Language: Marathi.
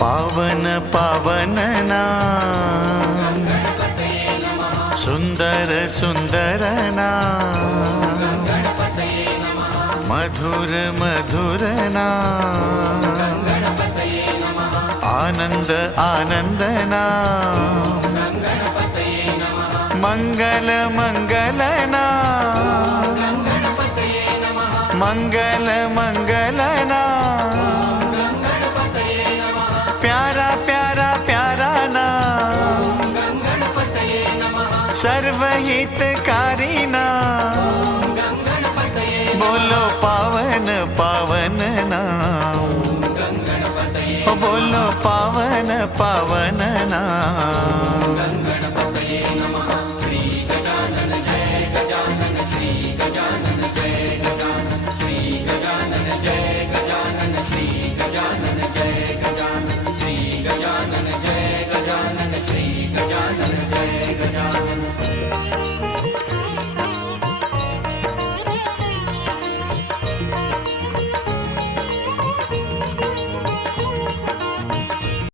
पावन पावन नाम, सुंदर सुंदर नाम, मधुर मधुर नाम, आनंद आनंद नाम, मंगल मंगल नाम, मंगल मंगल नाम, प्यारा प्यारा प्यारा नाम, सर्वहितकारी नाम, बोलो पावन पावन नाम, बोलो पावन पावन नाम।